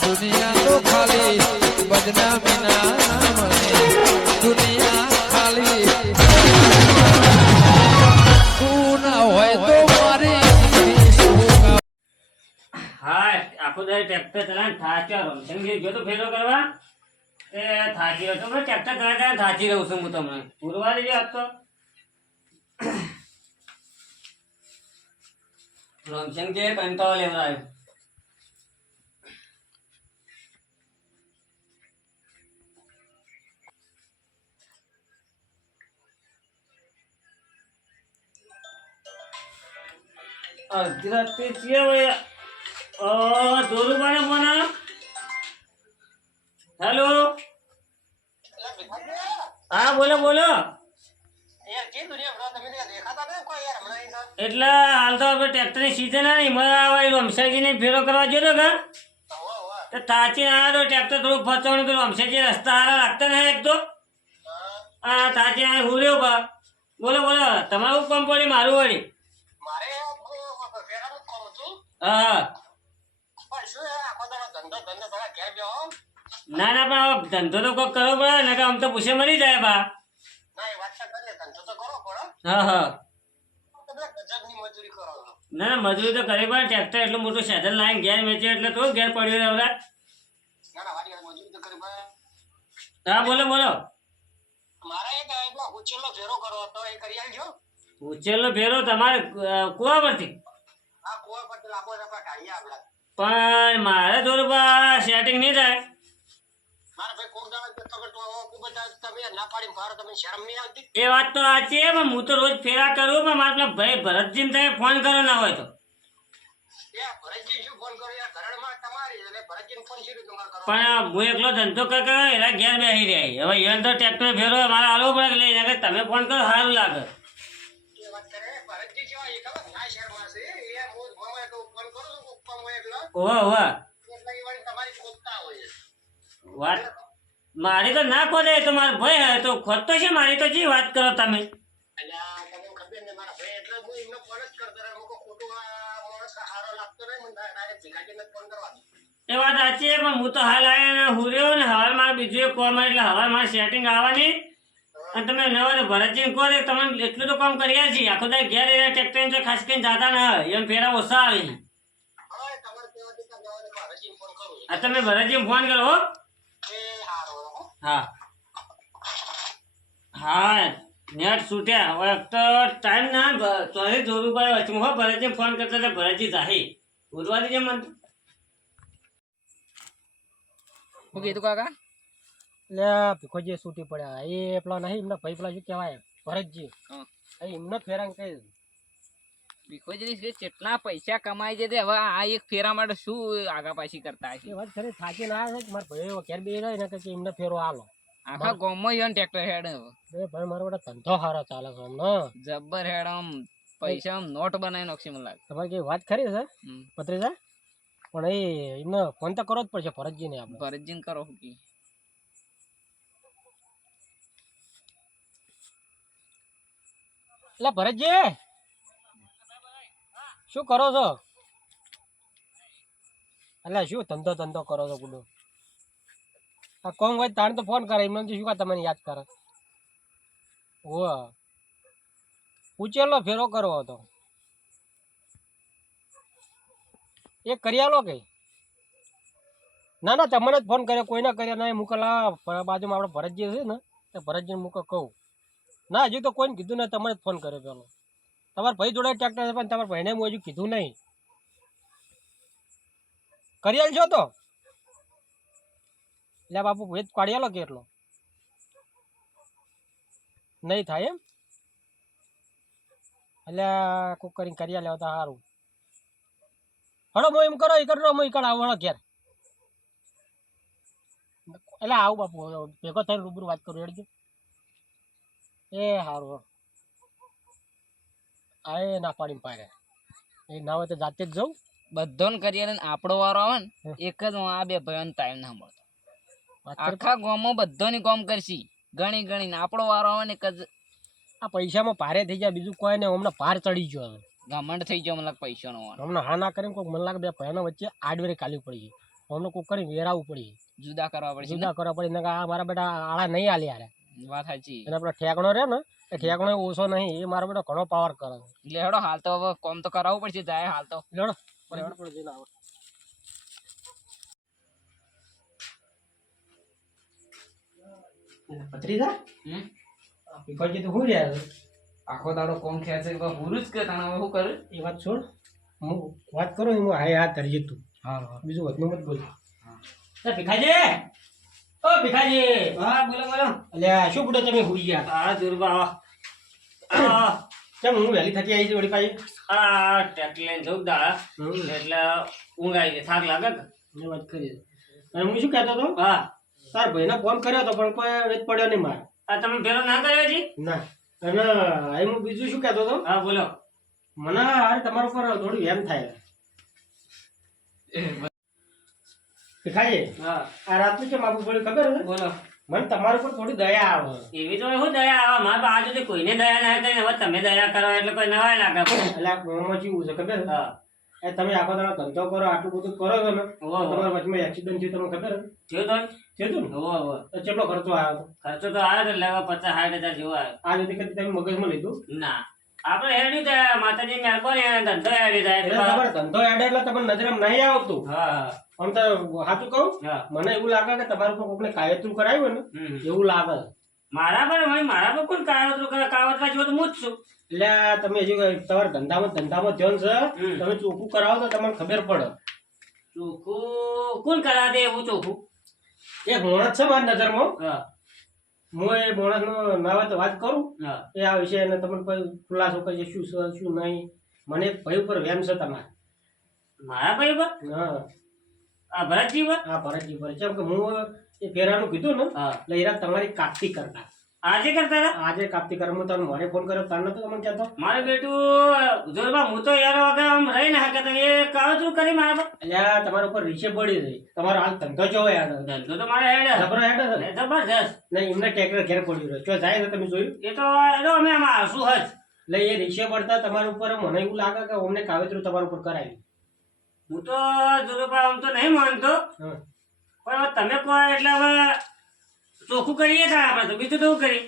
દુનિયા તો ખાલી બદનામી ના મને દુનિયા ખાલી તું ના હોય તો મારી હા આખો દાડો ટ્રેક્ટર ચલાવીને થાક્યો રમશનગીર ગયો તો ફેરો કરવા એ થાકી રહ્યો તો મેં ટ્રેક્ટર ચલાવીને થાકી રહ્યું છું હું તમને પૂરવા દેજો આજ તો રમશનગીર કંટાળો લેવડાવ્યો અડધી રાતે છીએ ભાઈ જોરુબાને ફોન હેલો હા બોલો બોલો એટલે હાલ તો આપણે ટ્રેક્ટરની સિઝન આવી મને રમસાજીને ફેરો કરવા ગયો હતો તો થાચી આવ્યા તો ટ્રેક્ટર થોડું ફસવાનું તો રમસાજી રસ્તા સારા લાગતા ને એક તો હા થાચી આવ્યા હું રહ્યો બા બોલો બોલો તમારું કામ પડી મારું વળી હા ના ના પણ ધંધો તો કોઈક કરવો પડે ને કે આમ તો પૂછે મરી જાય બા હા હા ના ના મજૂરી તો કરી પડે ટ્રેક્ટર એટલું મોટું સાધન લાવીને ઘેર વેચે એટલે તો ઘેર પડ્યો હવે હા બોલો બોલો ઉછેરનો ફેરો તમારે કુવા પરથી પણ મારે થોડું સેટિંગ નહીં થાય એ વાત તો સાચી છે પણ હું તો રોજ ફેરા કરું પણ મારે પેલા ભાઈ ભરતજીને તમે ફોન કરો ના હોય તો પણ હું એકલો ધંધો કર્યો એના ઘેર બેસી રહ્યા હવે એને તો ટ્રેક્ટર ફેરો મારે હાલવો પડે લઈ જાય તમે ફોન કરો સારું લાગે વાત મારી તો ના ખોદે તો મારો ભય હે તો ખોદતો છે મારી તો જી વાત કરો તમે એ વાત સાચી છે પણ હું તો હાલ આવ્યા હું રહ્યો ને હવે મારે બીજું એક કોમ એટલે હવે મારે સેટિંગ આવવાની અને તમે નવા ભરતજી કહો તમે એટલું તો કામ કર્યા છીએ આખો દાય ઘેર ટ્રેક્ટર તો ખાસ કરીને જાતા ના હોય એમ ફેરા ઓછા આવે હા તમે ભરતજી ફોન કરો હો હા હા નેટ છૂટ્યા હવે તો ટાઈમ ના ચોરી જોરુભાઈ વચમાં હો ભરતજી ફોન કરતા હતા ભરતજી જાહી ઉઠવા દેજે મને હું કીધું કાકા લે ભીખોજી છૂટી પડ્યા એ પેલા નહીં એમના ભાઈ પેલા શું કહેવાય ભરતજી એમને ફેરાંગ કહી ભીખોજીની કેટલા પૈસા કમાઈ છે હવે આ એક ફેરા માટે શું આગા પાછી કરતા હશે એ વાત ખરી થાકી ના આવે કે મારા ભાઈ ઘેર બે રહે ને કે એમને ફેરો હાલો આખા ગામમાં યો ટ્રેક્ટર હેડ બે ભાઈ મારો બધા ધંધો સારો ચાલે છે અમને જબ્બર હેડ આમ પૈસા આમ નોટ બનાવી નાખશે મને લાગે તમારે કઈ વાત ખરી છે પત્રીજા પણ એમને ફોન તો કરવો જ પડશે ભરતજીને આપણે ભરતજીને કરો એટલે ભરતજી શું કરો છો એટલે શું ધંધો ધંધો કરો છો ગુડો આ કોમ હોય તાણ તો ફોન કરે એમને શું કા તમને યાદ કરે ઓ પૂછેલો ફેરો કરવો હતો એ કરી આલો કે ના ના તમને જ ફોન કર્યો કોઈને કર્યા ના મૂકેલા બાજુમાં આપણે ભરતજી છે ને તે ભરતજીને મૂકે કહું ના હજુ તો કોઈને કીધું નહીં તમને જ ફોન કર્યો પેલો તમારા ભાઈ જોડે ટ્રેક્ટર છે પણ તમારા ભાઈને હું હજુ કીધું નહીં કરી આલશો તો એટલે બાપુ ભેદ કાઢી આલો કે એટલો નહીં થાય એમ એટલે કોક કરીને કરી આલ્યા તો સારું હડો હું એમ કરો એ કરો હું એ આવો હળો ઘેર એટલે આવું બાપુ ભેગો થઈને રૂબરૂ વાત કરું હેડજો એ સારું આ ના પાડીને પાડે એ ના હોય તો જાતે જ જવું બધોને કરીએ ને આપણો વારો આવે ને એક જ આ બે ભાઈઓને ટાઈમ ના મળતો આખા ગામમાં બધોની કામ કરશી ગણી ગણીને આપણો વારો આવે ને એક જ આ પૈસામાં ભારે થઈ જાય બીજું કોઈ નહીં હમણાં ભાર ચડી ગયો હવે ઘમંડ થઈ ગયો મને લાગે પૈસાનો હમણાં હા ના કરીને કોઈ મને લાગે બે ભાઈના વચ્ચે આડવેરે કાલી પડી ગઈ અમને કોઈ કરીને વેરાવું પડી જુદા કરવા પડશે ને? જુદા કરવા પડી નકર આ મારા બેટા આળા નહીં આલી યાર વાત સાચી. અને આપણો ઠેકણો રહ્યો ને એ ઠેકણો ઓછો નહીં એ મારો બેટો ઘણો પાવર કરે એટલે હેડો હાલ તો હવે કોમ તો કરાવવું પડશે જાય હાલ તો. લેડો બરાબર પડે જઈને આવો ભત્રીજા હમ? ભીખોજી તો શું રહ્યા છે આખો દાડો કોમ ખેંચે પૂરું જ કે તને હવે શું કરું? એ વાત છોડ હું વાત કરું હું હાય હાથ ધરી તું હા બીજું વધનું મત બોલ ભીખાજી ઓ ભીખાજી હા બોલો બોલો. અલ્યા શું બુડો તમે હુઈ ગયા હા દુર્બા આવો. કેમ હું વહેલી થતી આવી છે વળી પાછી આ ટ્રેક્ટર લઈને જઉં દાડા એટલે ઊંઘ આવી ગઈ, થાક લાગે કે? મેં વાત કરી અને હું શું કહેતો હતો હા તાર ભાઈને ફોન કર્યો હતો પણ કોઈ વેચ પડ્યો નહીં મારે આ તમે ફેરો ના કર્યો હજી? ના અને હવે હું બીજું શું કહેતો હતો હા બોલો. મને હારે તમારા ઉપર થોડું એમ થાય ભીખાજી હા આ રાતનું કેમ આપવું પડ્યું ખબર છે બોલો. મને તમારા ઉપર થોડી દયા આવે એવી તો શું દયા આવે? મારા બાજુ સુધી કોઈને દયા ના થાય ને હવે તમે દયા કરો એટલે કોઈ નવાય લાગે. એટલે આ ગામમાં કેવું છે ખબર છે હા એ તમે આખો દાડો ધંધો કરો આટલું બધું કરો છો ને ઓહો. તમારા વચમાં એક્સિડન્ટ થયું તમને ખબર થયો તો થયું હતું ને હોવો હોવો. તો કેટલો ખર્ચો આવ્યો ખર્ચો તો આવ્યો તો લેવા 50-60 હજાર જેવો આવ્યો. આ રીતે કદી તમે મગજમાં લીધું ના આપણે હેડી જાય માતાજી મહેરબાની એને ધંધો હેડી જાય એટલે એટલે તમારો ધંધો એડે એટલે તમને નજરમાં નહીં આવતું હા આમ તો સાચું કહું હા મને એવું લાગે કે તમારું કોઈ કોકને કાયતું કરાવ્યું ને હમ. એવું લાગે મારા પર કોણ કાવતરું કરે? કાવતરા જેવો તો હું જ છું. એટલે આ તમે હજી તમારા ધંધામાં ધ્યાન છે હમ. તમે ચોખ્ખું કરાવો તો તમને ખબર પડે ચોખ્ખું કોણ કરા દે એવું ચોખ્ખું? એક માણસ છે મારી નજરમાં હા હું એ માણસનો નાવે તો વાત કરું હા એ આ વિશે અને તમને કોઈ ખુલાસો કરીએ શું છે શું નહીં મને ભાઈ ઉપર વેમ છે તમારે મારા ભાઈ પર હા આ ભરતજી પર આ ભરતજી પર કેમ કે હું એ ફેરાનું કીધું ને હા એટલે એરા તમારી કાપતી કરતા આજે કરતા હતા? આજે કાપતી કરવા હું તમને મારે ફોન કર્યો તાર નતો તમને કહેતો મારું બેટું જોરબા હું તો યાર વગર આમ રહી ના શકે તો એ કાવતરું કરી મારા પર. એટલે આ તમારા ઉપર રીસે પડી રહી તમારો હાલ ધંધો જો યાર ધંધો તો મારે હેડે જબરો હેડ છે ને જબરજસ્ત. નહીં એમને ટેક્ટર ઘેર પડી રહ્યો જો જાય તો તમે જોયું એ તો અમે આમાં આવશું હજ. એટલે એ રીસે પડતા તમારા ઉપર મને એવું લાગે કે અમને કાવેતરું તમારા ઉપર કરાવી હું તો જોરબા આમ તો નહીં માનતો હા પણ હવે તમે કહો એટલે હવે ચોખ્ખું કરીએ તાર આપણે તો બીજું તો શું કરીએ?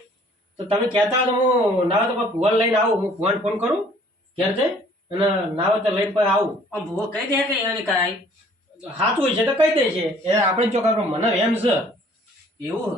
તો તમે કહેતા હો તો હું ના હોય તો ભુવન લઈને આવું હું ભુવન ફોન કરું ઘેર જઈ અને ના હોય તો લઈને પછી આવું આમ ભૂવો કહી દે કે એની કરાય સાચું હોય છે તો કહી દે છે એ આપણે ચોખા મને એમ છે એવું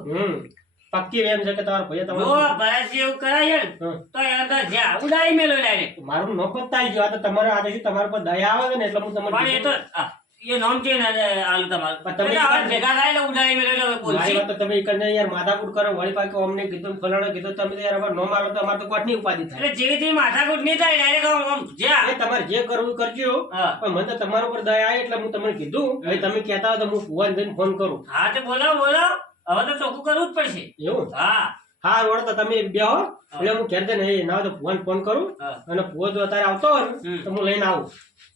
પક્કી એમ છે કે તમારા ભાઈએ જો તમારું ભરતજી એવું કરાય ને હમ. તો એ અંદર જ્યાં ઉડાઈ મેલો ડાયરેક્ટ. મારું નોબત થાય ગયું આ તો તમારે આજે શું તમારા પર દયા આવે છે ને એટલે હું પણ એ તમને તો આ, એ નામ છે ને આલુ તમારું પણ તમે એટલે હવે ભેગા થાય એટલે ઉડાઈ મેલો એટલે મારી બોલશી. વાત તો તમે એક જ યાર માથાકૂટ કરો વળી પાછું અમને કીધું ફલાણો કીધું તમે તો યાર અમારે નો મારો તો અમારે તો કોટની ઉપાધિ થાય એટલે જેવી તેવી માથાકૂટ નહીં થાય ડાયરેક્ટ આમ જ્યાં એ તમારે જે કરવું એ કરજો હા પણ મને તો તમારા ઉપર દયા આવી એટલે હું તમને કીધું હવે તમે કહેતા હોય તો હું ભુવન જઈને ફોન કરું હા તો બોલો બોલો હવે તો ચોખ્ખું કરવું જ પડશે. એવું હા હા રોડ તો તમે બેહો એટલે હું ઘેર જઈને એ ના હોય તો ભુવન ફોન કરું હા અને ભુવો જો અત્યારે આવતો હોય ને હમ. તો હું લઈને આવું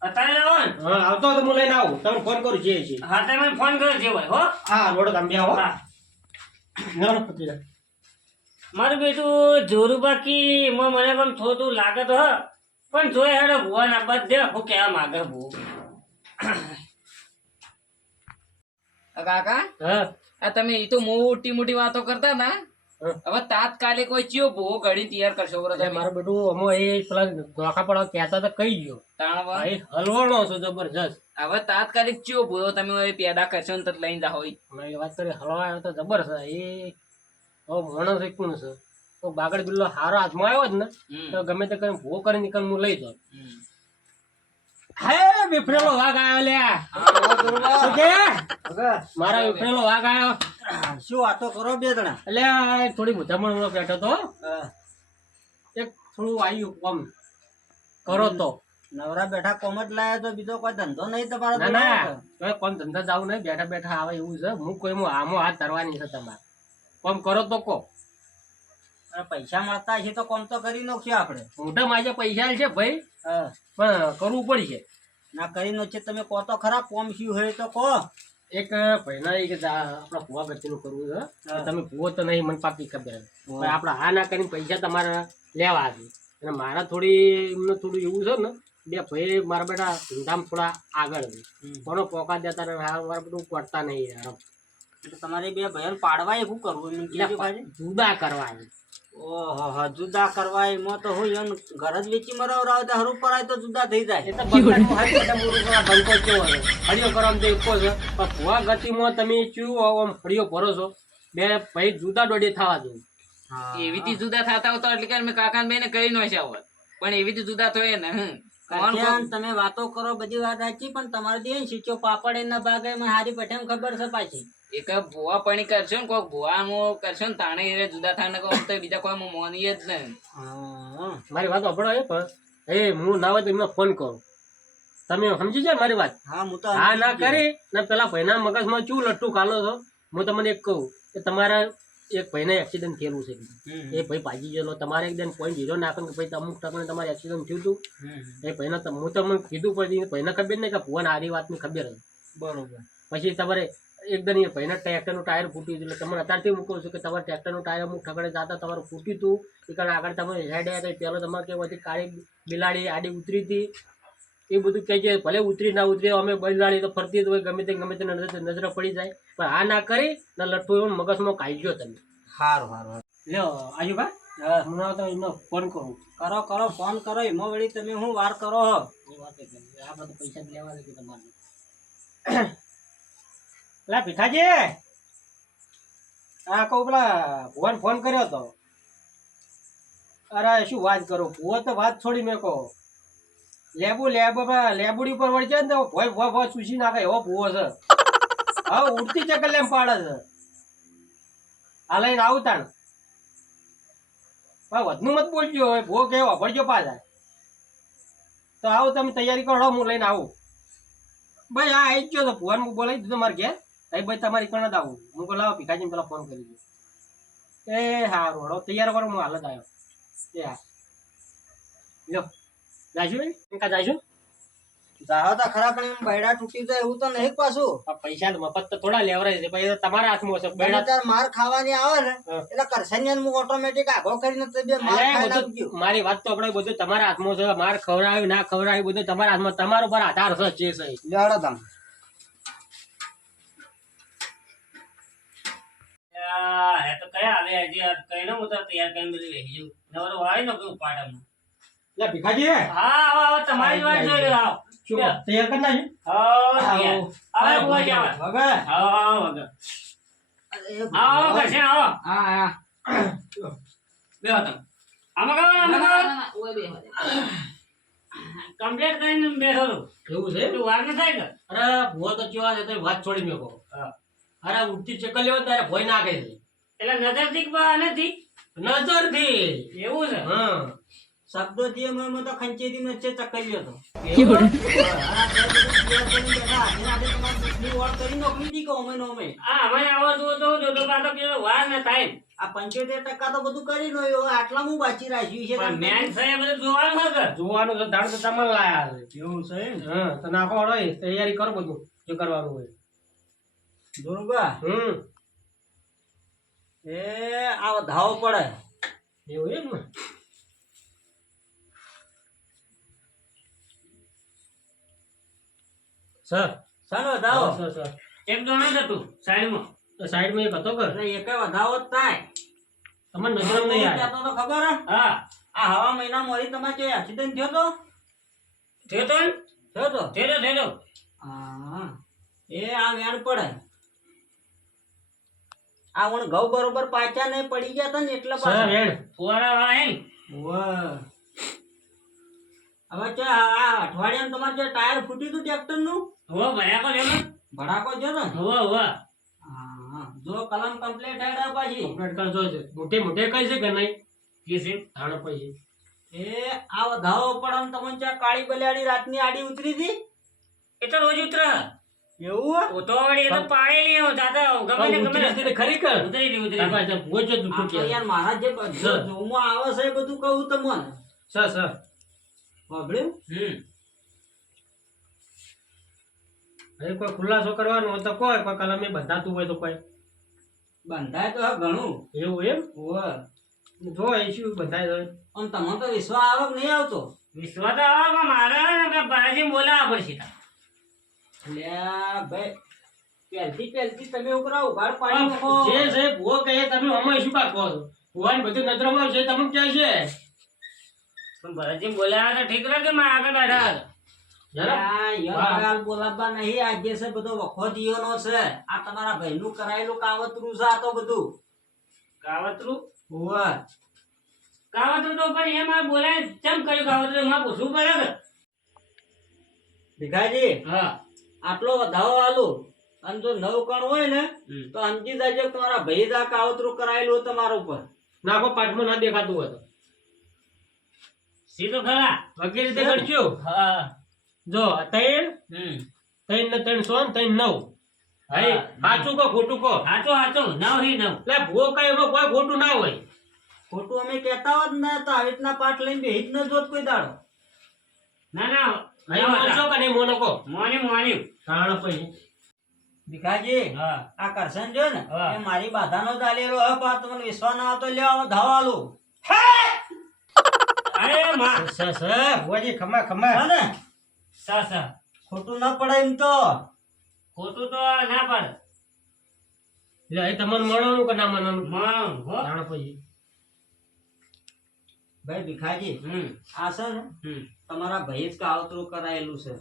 અત્યારે આવો ને હા આવતો હોય તો હું લઈને આવું તમે ફોન કરું જે છે હા તમે મને ફોન કરો જે હોય હો. હા રોડ તમે બેહો હા ના પતિરા મારું બેટું જોરું બાકી મને પણ થોડું લાગે તો હ પણ જોઈ હેડો ભૂવા ના બધે હું કેવા માગે ભૂ. કાકા હા આ તમે એ તો મોટી મોટી વાતો કરતા હતા હા. હવે તાત્કાલિક કોઈ ચિયો ભૂવો ઘડી તૈયાર કરશો બરો એટલે તમે મારું બેટું અમે એ પેલા ધોકા પડવા કહેતા તો કહી ગયો તાણ હવે ભાઈ હલવાણો છો જબરજસ્ત હવે તાત્કાલિક ચિયો ભૂવો તમે હવે પેદા કરશો ને તો લઈને જાઓ ઈ. મેં એ વાત કરી હલવાયો તો જબર છે એ હવે માણસ એક કોણ છે તો બાગડ બિલ્લો હારો હાથમાં આવ્યો જ ને હમ. તો ગમે તે કરીને ભૂવો કરીને નીકળ હું લઈ જાઉં હમ. હે વિફરેલો વાઘ આવ્યો લ્યા શું કે? મારા વિફરેલો વાઘ આવ્યો શું વાતો કરો બે જણા એટલે આ થોડી બધામણ બેઠો તો એક થોડું આવ્યું કોમ કરો તો નવરા બેઠા કોમત લાયા તો બીજો કોઈ ધંધો નહીં તમારો ના ના હવે કોમ ધંધા જાવું નહીં બેઠા બેઠા આવે એવું છે હું કોઈ આમો હાથ ધરવાની છે તમારે કોમ કરો તો કો પૈસા મળતા હશે તો કોમ તો કરી નાખશું આપણે મોટા માજે પૈસા છે ભાઈ હા. પણ કરવું પડશે ના કરી નાખશે તમે કહો તો ખરા કોમ શું હોય તો કહો એક ભાઈના એક આપણા ભુવા ગતિનું કરવું છે કે તમે ભુવો તો નહીં મને પાકી ખબર છે. પણ આપણે હા ના કરીને પૈસા તમારે લેવા છે અને મારા થોડી એમને થોડું એવું છે ને બે ભાઈ મારા બેટા ધંધામાં થોડા આગળ છે. ઘણો પોકા દેતા ને હાલ મારા બધું પડતા નહીં યાર. એટલે તમારે બે ભાઈઓ પાડવા શું કરવું એમ કહેજો પાછું. જુદા કરવા છે. ઓહો જુદા કરવા એમાં તો હું એમ ઘર જ વેચી મરાવરાવ તો હરું પરાય તો જુદા થઈ જાય. એ તો બંકાનું હાચું છે, મોટું કરવા બંકો કેવો છે. ફળિયો કરવામાં તો એકો છે. પણ ભુવા ગતિમાં તમે ચેવું આમ ફળિયો ભરો છો, બે ભાઈ જુદા દોડી થવા દો. એવી થી જુદા થતા હોતા એટલે કે અમે કાકા બેને કરી નો છે હોત. પણ એવી થી જુદા થયે ને કોણ કાઠિયાન તમે વાતો કરો બધી વાત સાચી પણ તમારે દે શીખ્યો પાપડ એના ભાગે મને હારી પઠેમ ખબર છે પાછી. એક ભુવા પણી કરશો ને કોક ભુવા કરશો ને તાણે એ જુદા થાય ને તો બીજા કોઈ મોનીએ જ નહીં. હા મારી વાત સાંભળો એ પણ એ હું ના હોય તો એમને ફોન કરો. તમે સમજી જાય મારી વાત? હા હું તો હા ના કરી ને પેલા ભાઈના મગજમાં ચૂ લટ્ટુ કાઢો છો. હું તમને એક કહું કે તમારા એક ભાઈને એક્સિડન્ટ થયેલું છે. એ ભાઈ ભાજી ગયેલો, તમારે એકદમ .0 નાખો કે ભાઈ અમુક ટકા તમારે એક્સિડન્ટ થયું હતું. એ ભાઈને હું તમને કીધું પછી ભાઈને ખબર નહીં કે ભુવાને આરી વાતની ખબર હતી. બરોબર. પછી તમારે એકદમ એ ભાઈના ટ્રેક્ટરનું ટાયર ફૂટ્યું હતું. એટલે તમને અત્યારથી મૂકું છું કે તમારે ટ્રેક્ટરનું ટાયર અમુક ઠગડે જતા તમારું ફૂટ્યું હતું. એ કારણ આગળ તમે હેડ આવ્યા હતા પહેલો તમારે કેવું હતી કાળી બિલાડી આડી ઉતરી હતી. એ બધું કહે છે ભલે ઉતરી ના ઉતરી અમે બિલાડી તો ફરતી હોય ગમે તે નજર પડી જાય. પણ આ ના કરી ને લઠ્ઠુ એવું મગજમાં કાઢજો તમે. સારું સારું લ્યો આજુભા, હા હમણાં તો એમને ફોન કરું. કરો કરો ફોન કરો એમાં વળી તમે શું વાર કરો હો. એ વાત કરી આ બધા પૈસા જ લેવા દે તમારે. પેલા ભીખાજી હા કહું પેલા ભુવાને ફોન કર્યો હતો. અરે શું વાત કરો, ભુવો તો વાત છોડી મેં કહો લેબુડી ઉપર વળી જાય ને તો ભોય ભોય સુશી નાખે એવો ભુવો છે. હા ઉડતી ચકલ એમ પાડે છે. આ લઈને આવું તાણ વધનું મત બોલજો. હવે ભુવો કેવો ભરજો પાછા તો આવો તમે તૈયારી કરો હું લઈને આવું. ભાઈ હા આવી જ ગયો તો ભુવાને હું બોલાવી દીધો મારે ઘેર. ભાઈ તમારી કણ જ આવું. હું કહું લાવો ભીખાજીને પેલા ફોન કરી દઉં. એ સારું હળો તૈયાર કરો હું હાલ જ આવ્યો. એ હા લ્યો જાશું કા જાશું જાહો તો ખરા પણ એમ બૈડા તૂટી જાય એવું તો નહીં પાછું. પૈસા તો મફત તો થોડા લેવરાય છે. પછી તમારા હાથમાં હશે. તમે તાર માર ખાવાની આવે ને એટલે કરસનિયાને હું ઓટોમેટિક આગો કરીને તો બે માર ખાઈ નાખજો. મારી વાત તો આપણે બધું તમારા હાથમાં છે. માર ખવડાવ્યું ના ખવડાવ્યું બધું તમારા હાથમાં. તમારો પર આધાર છે જે છે. લેવડો તમે હે તો કયા આવે હજી કઈ નો ઉતર તૈયાર કરીને બધી વેચી જવું નવરો વાળી નો કેવું પાડમ. લે ભીખાજી હા આવો તમારી વાત જોઈ લો આવો શું તૈયાર કરી નાખ્યું? આવો બુઆ જાવ વગર આવો વગર આવો કશે આવો હા હા બેહો તમે આમાં કાવો કમ્પ્લીટ કરીને બેઠો તો એવું છે? તું વાર ન થાય કે અરે ભુવો તો કેવા છે તમે વાત છોડી મેકો. અરે ઉઠતી ચક્કર લેવો ત્યારે ભોય નાખે છે. એટલે નજર થી નથી નજર થી એવું છે હા શબ્દો જે મને તો ખંચેરી નો છે ચકલ્યો તો આ અમે આવો જોતો પાછો પેલો વાર ન થાય આ 75% તો બધું કરી લો આટલા હું બાચી રાખ્યું છે પણ મેન છે એ બધું જોવાનું છે કે જોવાનું છે. દાડ તો તમને લાયા છે. એવું છે હા તો નાખો હળો તૈયારી કરો બધું જે કરવાનું હોય. બરોબર એ આ ધાવ પડે એવું એમ ને સર ચાલો ધાવો સર સર એક દોણો જ હતું સાઈડમાં તો સાઈડમાં એક હતો કર એક વધાવો જ થાય તમને નજર નહીં આવે. તો ખબર હે? હા આ હવા મહિના મોરી તમારે જે એક્સિડન્ટ થયો તો થયો તો ને? થયો તો થયો હા એ આ વેણ પડે આ વણ ઘઉં બરોબર પાછા નહીં પડી ગયા તા ને એટલે સર હેડ ફુવારા વાળા હે ને વાહ હવે છે આ અઠવાડિયામાં તમારે જે ટાયર ફૂટ્યું હતું ટ્રેક્ટર નું હો ભર્યા કો જેમ ભડાકો જો ને હો હો હા જો કલમ કમ્પ્લીટ હેડા પાછી કમ્પ્લીટ કરજો છે. મોટે મોટે કઈ છે કે નહીં કિસી ધાણો પછી એ આ વધાવો પડે ને તમને ત્યાં કાળી બલિયાડી રાતની આડી ઉતરી હતી એ તો રોજ ઉતરે એવું ઓ તો વળી એ તો પાડેલી હો દાદા ગમે ને ગમે ને ઉતરી ખરી કર ઉતરી દી ભુવો જ આ તો તૂટ્યો. યાર મારા જે બધું જોમાં આવે છે એ બધું કહું તમને સર સર વાપર્યું હવે કોઈ ખુલાસો કરવાનો હોય તો કોઈ કલમે બંધાતું હોય તો કોઈ બંધાય તો ઘણું એવું એમ ઓવે જો એ શું બંધાય છે. પણ તમને તો વિશ્વાસ આવે કે નહીં આવતો વિશ્વાસ તો આવે પણ મારે ને કે ભરાજી બોલાવવા પડશે લ્યા ભાઈ પહેલથી તમે ઉકરા ઉઘાડ પાડી નાખો. જે છે ભૂવો કહે તમે અમે શું કાઢો છો ભૂવાની બધું નજરમાં છે તમે ક્યાં છે પણ ભરાજી બોલાવ્યા તો ઠીક રહે કે મારે આગળ બેઠા હતા. લ્યા, યંગ હાલ બોલાવવા નહીં. આજે છે બધો વખો દિયોનો છે. આ તમારા ભાઈનું કરાયેલું કાવતરું છે આ તો બધું. કાવતરું હોવે. કાવતરું તો પણ એ મારે બોલાય ચમ કર્યું કાવતરું એમાં પૂછવું પડે કે ભીખાજી હા આટલો વધાવો આલું અને જો નવ કણ હોય ને તો સમજી જાજો કે તમારા ભાઈ જ આ કાવતરું કરાયેલું તમારા ઉપર. નાખો પાઠમાં ના દેખાતું હોય તો સીધું ખરા વગેરે રીતે કરજો હા જો 3 3 ને 3 સો 3 9 હાય સાચું કો ખોટું કો હાચો હાચો નવ હી નવ એટલે ભૂવો કઈ એમાં કોઈ ખોટું ના હોય ખોટું અમે કહેતા હોત ને તો આવી રીતના પાઠ લઈને બેહી જ ન જોત કોઈ દાડો. ના ના અહીં મોનશો કે નહીં મોનો કો મોની મોની કારણ પછી ભીખાજી હા આ કરશન જો ને હા. એ મારી બાધાનો જ આલેલો હે પણ તમને વિશ્વાસ ના આવતો લ્યો આવો ધાવો આલું. અરે માં સસ ભુવાજી ખમા ખમા હે ને સા ખોટું ના પડે એમ તો. ખોટું તો ના પડે એટલે અહીં તમને મળવાનું કે ના મળવાનું માં હો કારણ પછી ભાઈ ભીખાજી આ છે ને તમારા ભાઈ જ કાવતરું કરાયેલું છે.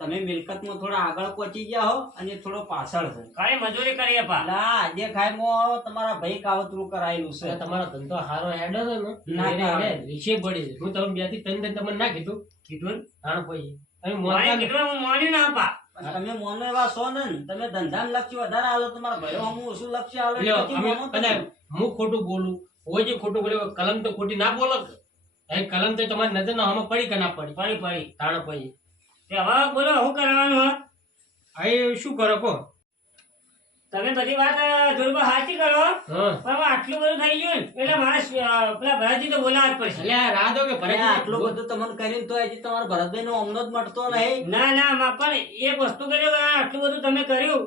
તમે મિલકતમાં થોડા આગળ પહોંચી ગયા હો અને થોડો પાછળ છે. કઈ મજૂરી કરીએ પા ના આજે ખાઈમાં તમારા ભાઈ કાવતરું કરાયેલું છે. એટલે તમારો ધંધો હારો હેડો છે ને ના, એને ના. એને રીસે પડી છે હું તમે બે થી 3 તમને ના કીધું કીધું કારણ પછી તમે મોની મોનતા કીધું હું મોની ના પા પણ તમે મોનો એવા છો ને તમે ધંધામાં લક્ષ્ય વધારે આલો તમારા ભાઈઓ હું ઓછું લક્ષ્ય આલો લ્યો, પછી અમે મોનો કદાચ તમે. હું ખોટું બોલું હોય જે ખોટું બોલે કલમ તો ખોટી ના બોલો કે? એ કલમ તો તમારી નજર ના હમણાં પડી કે ના પડી પડી પડી તાણ પછી તે હવે બોલો શું કરવાનું હો આ શું કરો કો તમે બધી વાત ધ્રુવ સાચી કરો હા પણ હવે આટલું બધું થઈ ગયું ને એટલે મારે પેલા ભરાજી તો બોલાવવા જ પડશે એટલે આ રાહ દો કે ભરે અરે આટલું બધું તમને કરીને તો હજી તમારા ભરતભાઈ નો અમનો જ મટતો નહીં. ના ના માં પણ એક વસ્તુ કર્યો કે આટલું બધું તમે કર્યું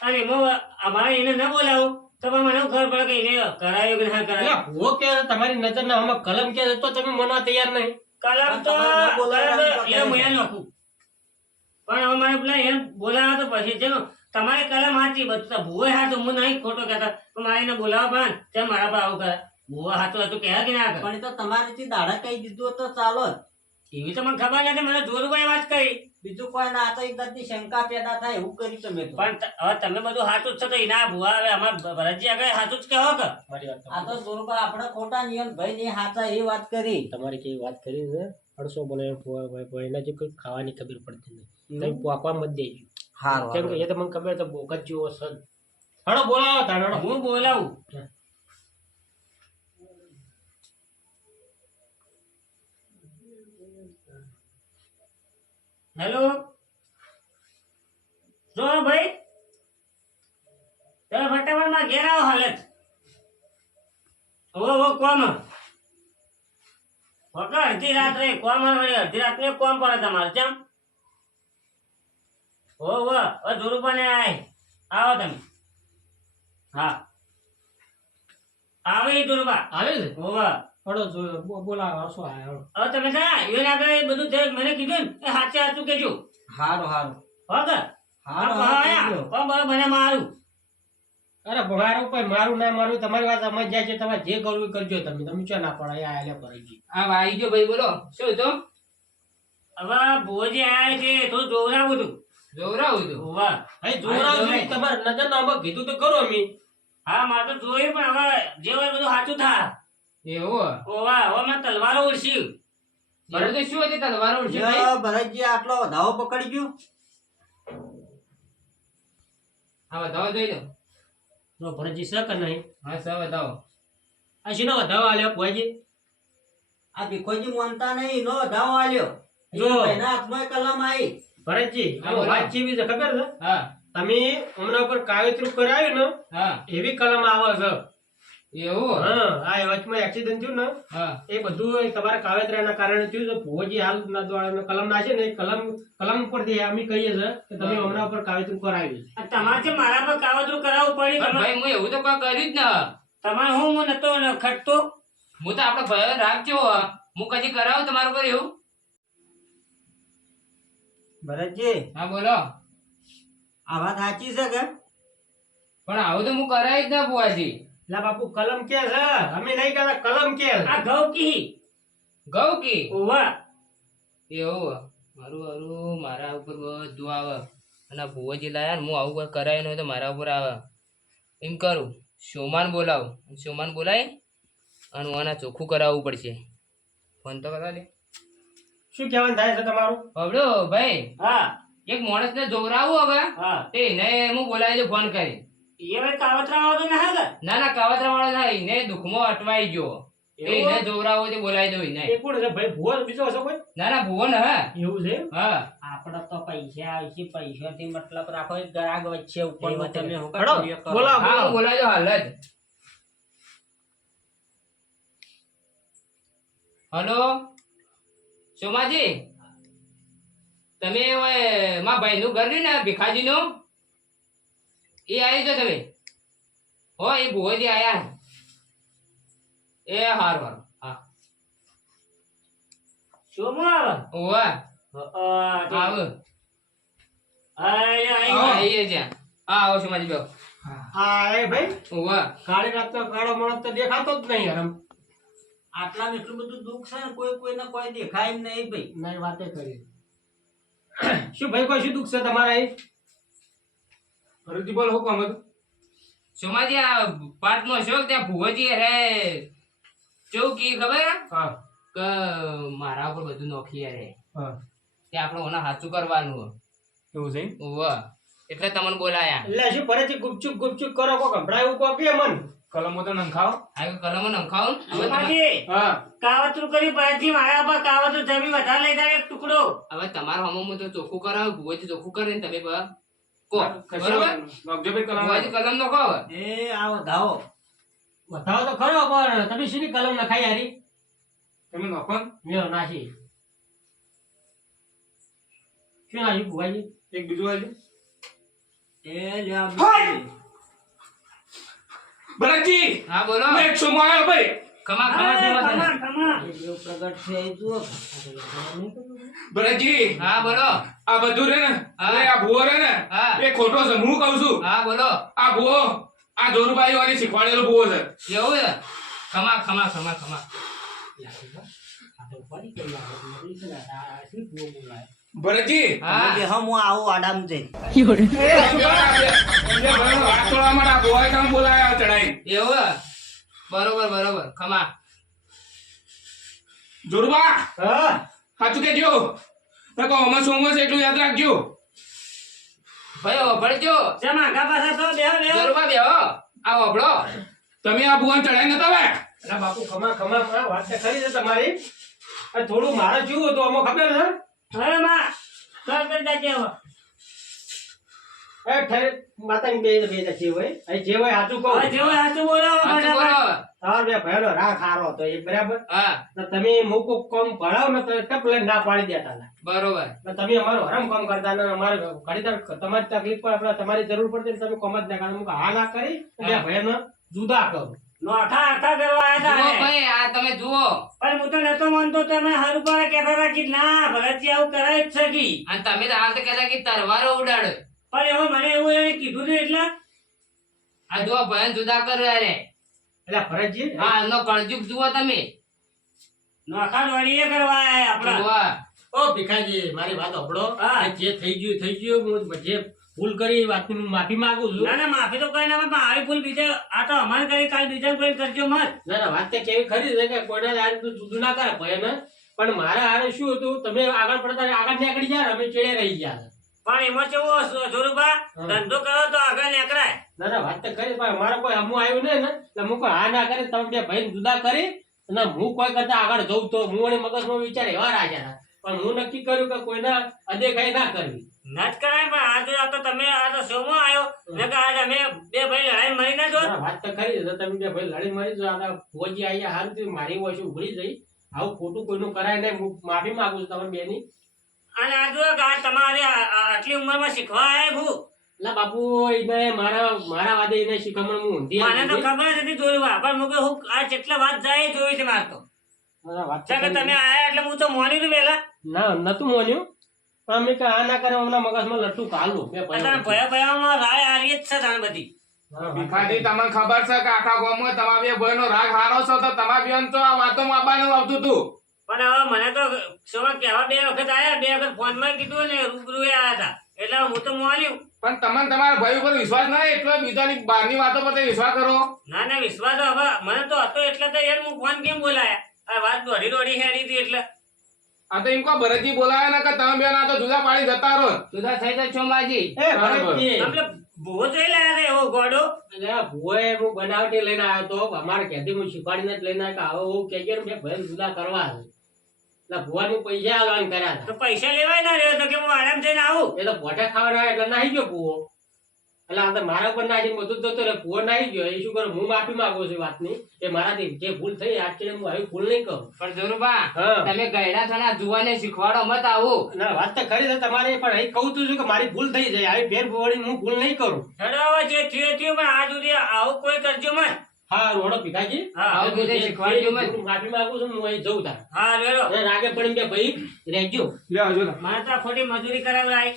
અને એમાં અમારે એને ન બોલાવું તો પણ મને ખબર પડે કે એને કરાયું કે ના કરાયું એટલે ભૂવો કે તમારી નજર ના હમણાં કલમ કે તો તમે મનવા તૈયાર નહીં કલમ તો તમારે ન બોલાવવાનું કલમ તો એ મેં નાખું પણ હવે મારે પેલા એને બોલાવો તો પછી ચલો તમારી કલમ સાચી બધું ભૂવો હાથ હું નહીં ખોટો કહેતા પણ મારે એને બોલાવવા પણ તેમ મારા પર આવું કરે ભૂવો હાથું હતું કહે કે ના કરે પણ એ તો તમારીથી દાડા કહી દીધું હોત તો ચાલો જ. એવી તો મને ખબર નથી મને જોરુભાઈ વાત કરી બીજું કોઈ ના આ તો એક જાતની શંકા પેદા થાય એવું કરી તમે તો. પણ હવે તમે બધું સાચું જ છો તો એના ભૂવા હવે અમારા ભરતજી આગળ સાચું જ કહો કે મારી વાત આ તો જોરબા આપણે ખોટા નિયમ ભાઈ ની હાચા એ વાત કરી. તમારી કેવી વાત કરી છે અડસો બોલે એના જે કોઈ ખાવાની ખબર પડતી નહીં તમે પોકવા મત દેજો કેમ કે એ તો મને ખબર તો બોકત જેવો છે હડો બોલાવો તાણ હડો હું બોલાવું હેલો જો ભાઈ તમે ફટાફટ માં ઘેર આવો હાલત ઓ કોમ ફોટો અડધી રાત રહી કોમ વળી અડધી રાત ને કોમ પડે તમારે ચમ ઓ ધુરુભાને આવો તમે હા આવે ધુરુભા આવે છે ઓવા હડો જો બોલાવો શું આયો હવે તમે થા એને આગળ એ બધું જે મને કીધું ને એ સાચે સાચું કેજો હારું હારું હો કે હારું હા હારું કોમ બરાબર મને મારું અરે મારું કોઈ મારું ના મારું તમારી વાત સમજ જાય છે તમારે જે કરવું એ કરજો તમે તમે ચો ના પડે આ આલે ભરાઈ હા આવી ગયો ભાઈ બોલો શું તો હવે ભોજી આયા છે થોડું જોવરાવું હતું જોવરાવું હતું ઓવા અહીં જોરાવ છું તમારે નજર ના અમે કીધું તો કરો અમે હા મારે તો જોયું પણ હવે જે હોય બધું સાચું થા એવું ઓવા હવે મેં તલવારો ઉડશી બરાબર તો શું હતી તલવારો ઉડશે ભાઈ જો ભરતજી આટલો વધાવો પકડી ગયો. હા બતાવો જોઈ લો તો ભરજી છે કે નહીં હા સર બતાવો આ શીનો વધાવો આલ્યો ભુવાજી આ ભીખોજી માનતા નહીં નો વધાવો આલ્યો. જો. એના હાથમાં કલમ આવી. ભરતજી હા, આમાં બોલો. વાત જેવી છે ખબર છે હા તમે હમણાં ઉપર કાવેતરું કરાવ્યું ને હા એવી કલમ આવે છે એવું હા આ વચમાં એક્સિડન્ટ થયું ને હા એ બધું તમારા કાવેતરાના કારણે થયું છે ભુવાજી હાલ ના દ્વારા કલમ ના છે ને એ કલમ ઉપરથી અમે કહીએ છે કે તમે હમણાં ઉપર કાવેતરું કરાવ્યું છે. તમારે છે મારા પર કાવતરું કરાવવું પડ્યું પણ તમારે ભાઈ હું એવું તો કોઈ કર્યું જ ને તમારે હું નતો ખટતો હું તો આપડે ભાઈ રાખજો હું કદી કરાવું તમારું પર એવું ભરતજી હા બોલો. આ વાત સાચી છે કે પણ આવું તો હું કરાય જ ના બુઆજી. લા બાપુ કલમ કે છે અમે નહીં કરતા કલમ કે આ ઘઉં કી ગૌ કી ઓવા એવું મારું હારું મારા ઉપર બધું આવે અને આ ભુવાજી લાયા ને હું આવું કોઈ કરાય નહીં તો મારા ઉપર આવે. એમ કરું સોમાન બોલાવું, સોમાન બોલાય અને હું આના ચોખ્ખું કરાવવું પડશે. ફોન તો કરવા દે. શું કહેવાનું થાય છે તમારું? હબળો ભાઈ, હા એક માણસને જોવરાવું હવે હા તે એને હું બોલાવી દઉં ફોન કરી. એ ભાઈ કાવતરા વાળો ના હે કે ના ના કાવતરા વાળો ના, એને દુઃખમાં અટવાઈ ગયો. એવું? એને જોવરાવો તે બોલાવી દઉં એને. એ કોણ છે ભાઈ? ભુવો બીજો હશે કોઈ? ના ના ભુવન હે. એવું છે? હા આપડે તો પૈસા આવશે, પૈસા થી મતલબ રાખો, એક ગ્રાહક વચ્ચે ઉપર એ વાત તમે શું હડો, કરો? બોલાવો. હા હું બોલાવી દઉં હાલ જ. હલો સોમાજી, તમે મારા ભાઈનું ઘર રહ્યું ને ભીખાજીનું, એ આવી છો તમે? હો એ ભુવાજી આયા. એ હારું હારું હા શું આવે ઓવા આવ આવીએ જ્યાં. હા આવો સોમાજી બેહો. હા એ ભાઈ ઓવા કાળી રાત તો કાળો માણસ તો દેખાતો જ નહીં યાર. આટલામાં એટલું બધું દુઃખ છે ને, કોઈને કોઈ દેખાય જ નહીં ભાઈ. નહીં વાતે કરી. શું ભાઈ કોઈ શું દુઃખ છે તમારે અહીં? ફરીથી બોલ હું કામ હતું? સોમાજી આ પાર્ટમાં છો ત્યાં ભુવાજી રે ચૌકી ખબર હે? હા કે મારા ઉપર બધું નોખી રે હા તે આપણે ઓને સાચું કરવાનું. એવું છે? ઓવા એટલે તમને બોલાયા. એટલે શું ફરીથી ગુપચુપ ગુપચુપ કરો કો ગભરાયું કો કે મન? કલમો તો નંખાવ. આ કલમો નખાવું ને? હવે તમે- સોમાજી હા. કાવતરું કરી ભરતજી મારા પર કાવતરું જમી વધારે લઈ જાય એક ટુકડો હવે તમારા હમું તો ચોખ્ખું કરાવ, ભુવાજી ચોખ્ખું કરે ને તમે કો કશો બરોબર. લખજો ભાઈ કલમ. ભુવાજી કલમ નખો હવે. એ આવો ધાવો. બતાવો તો ખરો પણ તમે શીની કલમ નખાઈ યારી? તમે નખો ને. લ્યો નાખી. શું નાખ્યું ભુવાજી? એક બીજું આવજો. એ લ્યો આ બીજું. ભરતજી હા બોલો. મેં એક સોમો આવ્યો ભાઈ. ખમા ખમા ખમા ખમા ખમા. ખમા એ જેવો પ્રગટ છે એ જુઓ. ભરતજી હા બોલો. આ બધું રે ને, હા. અરે આ ભૂવો રે ને, હા. એ ખોટો છે. હું કહું છું હા બોલો. આ ભૂવો આ જોરુબાઈ વાળી શીખવાડેલો ભૂવો છે. એવું છે? ખમા ખમા ખમા ખમા. ભરતજી હા તમે બેહો, હું આવું આડામ જઈ. વાત કરવા માટે આ ભૂવાએ તમે બોલાયા ચડાઈ. એવું છે? બરોબર બરોબર ખમા. જોરુબા હા સાચું કેજો. નકો અમાર સોમવાર છે એટલું યાદ રાખજો. ભાઈ ઓભળજો. જમા આગા પાછા તો બેહો બેહો જરૂર બેહો. આ ઓભળો. તમે આ ભૂવાને ચડાઈ નતા વે? અલા બાપુ ખમા ખમા ખમા, વાત તો ખરી છે તમારી. આ થોડું મારે જેવું હતું આમાં ખબર છે? હવે માં કર કરી દેજે હવે એ ઠેર માતાની બે બે જે હોય અહીં જે હોય સાચું કહું. હવે જેવું હાચું બોલાવો સાચું બરાબર બોલો. તાર બે ભયનો રાખ હારો હતો એ બરાબર. હા તો તમે મૂકો કોમ ભણાવો ને તો ટપ લઈને ના પાડી દેતા હતા. બરોબર. તો તમે અમારું હરામ કામ કરતા ને અમારે ઘડીદાર તમારી તકલીફ પર આપણે તમારી જરૂર પડતી ને તમે કોમ જ ના કરો. મૂકો હા ના કરી બે ભયનો જુદા કરો. નોઠા આખા કરવા આવ્યા જુઓ હતા ભાઈ આ તમે જુઓ. પણ હું તો નતો માનતો તમે હારું પર કહેતા હતા કે ના ભરતજી આવું કરાય જ છે કી અને તમે તો હાલ તો કહેતા કે તરવારો ઉડાડો. પણ એવો મને એવું એને કીધું ને એટલે આ જુઓ ભયન જુદા કરો રે. એટલે ભરતજી હા એમનો કળજુગ જુઓ તમે. નોખા દોડીએ કરવા આવ્યા આપણા જુઓ. ઓ ભીખાજી મારી વાત સાંભળો. હા. જે થઈ ગયું હું જે ભૂલ કરી એ વાતની હું માફી માંગુ છું. ના ના માફી તો કઈ ના પણ આવી ભૂલ બીજે આ તો અમારે કરી કાલ બીજા કોઈ કરજો મત ના ના વાત તો કેવી ખરી છે કે કોઈને આ રીતનું જુદું ના કરે ભયને. પણ મારે હારે શું હતું તમે આગળ પડતા આગળ નીકળી જાય અમે ચેડે રહી ગયા. પણ એમાં કેવું જોરુબા હા. ધંધો કરો તો આગળ નીકળાય ના ના વાત તો કરી પણ મારે કોઈ હમું આવ્યું નહીં ને એટલે હું કોઈ હા ના કરે તમે બે ભાઈ જુદા કરી અને હું કોઈ કરતા આગળ જઉં તો હું વળી મગજમાં વિચાર એવા રાખ્યા હતા. પણ હું નક્કી કર્યું કે કોઈના અદેખાઈ ના કરવી. ના જ કરાય પણ આજે આ તો તમે આ તો શોમાં આવ્યો ને કે આજે અમે બે ભાઈ લડાઈ મરી ના જો ના, વાત તો ખરી છે તમે બે ભાઈ લડી મરી જો આ ફોજી આયા હારું થયું મારી ઓછી ઉભરી જઈ. આવું ખોટું કોઈનું કરાય નહીં. હું માફી માંગુ છું તમારી બેની. અને આ જો કે આ તમારી આટલી ઉંમરમાં શીખવા આવ્યા હું ના બાપુ એને મારા વાદે એને શીખમણ હું ઊંધી મને તો આપી છે. ખબર જ નથી જોરુબા પણ મુકે હું આ જેટલા વાત જાય એ જોઈ છે માર તો ના, વાત તો કે ખરી. તમે આયા એટલે હું તો મોની તું પેલા ના નતું માન્યું અમે કે આ ના કરે હમણાં મગજમાં લટ્ટુ કાલું બે અત્યારે ભયા ભયામાં રાય હારી જ છે તાણ બધી ભીખાજી તમને ખબર છે કે આખા ગામમાં તમારા બે ભાઈનો રાગ હારો છે તો તમારા બેન તો આ વાતોમાં આવવાનું આવતું હતું. પણ હવે મને તો સવાર કહેવા 2 વખત આયા, 2 વખત ફોનમાં કીધું ને રૂબરૂ આયા હતા એટલે હું તો માન્યું. પણ તમને તમારા ભાઈ ઉપર વિશ્વાસ નહીં એટલે બીજાની બહારની વાતો પર વિશ્વાસ કરો. ના ના વિશ્વાસ હવે મને તો હતો એટલે તો યાર હું ફોન કેમ બોલાયા? આ વાત દોડી હેરી હતી એટલે આ તો એમ કહો ભરતજી બોલાવે ને કે તમે બેન આ તો જુદા પાડી જતા રહો. જુદા થઈ જાય ચોમાજી. એ ભરતજી આપણે ભૂવો જોઈ લાયા રે એવો ગોડો. એટલે ભુવોએ હું બનાવટી લઈને આવ્યો તો અમારે ક્યાંથી હું શીખવાડીને જ લઈને આવ્યો કે આવો હું કહેજે ને બે ભાઈ જુદા કરવા છે. એટલે ભુવાનું પૈસા આલવાનું કર્યા હતા. તો પૈસા લેવાય ના રહ્યો તો કે હું આરામ થઈને આવું. એ તો પોઠે ખાવાના એટલે નાહી ગયો ભુવો. એટલે આ તો મારા ઉપર નાખીને બધું જ જતો રહે. ભુવો નાહી ગયો. એ શું કરું હું માફી માંગુ છું વાતની કે મારાથી જે ભૂલ થઈ આજ કે હું આવી ભૂલ નહીં કરું. પણ જોરુબા હા. તમે ગયડા છો ને આ જુવાને શીખવાડો મત આવું. ના વાત તો ખરી છે તમારી પણ અહીં કહું તું છું કે મારી ભૂલ થઈ જાય આવી ફેર ભુવાડી હું ભૂલ નહીં કરું. હેડો હવે જે થયું થયું પણ આ સુધી આવું કોઈ કરજો મત. હા રોડો ભીખાજી હા આવું કીધે શીખવાડજો મત. હું માફી માંગુ છું હું અહીં જઉં તાર. હા રેડો. અને રાગે પડીને બે ભાઈ રહેજો. લ્યો હજુ મારે તો આ ખોટી મજૂરી કરાવડાય.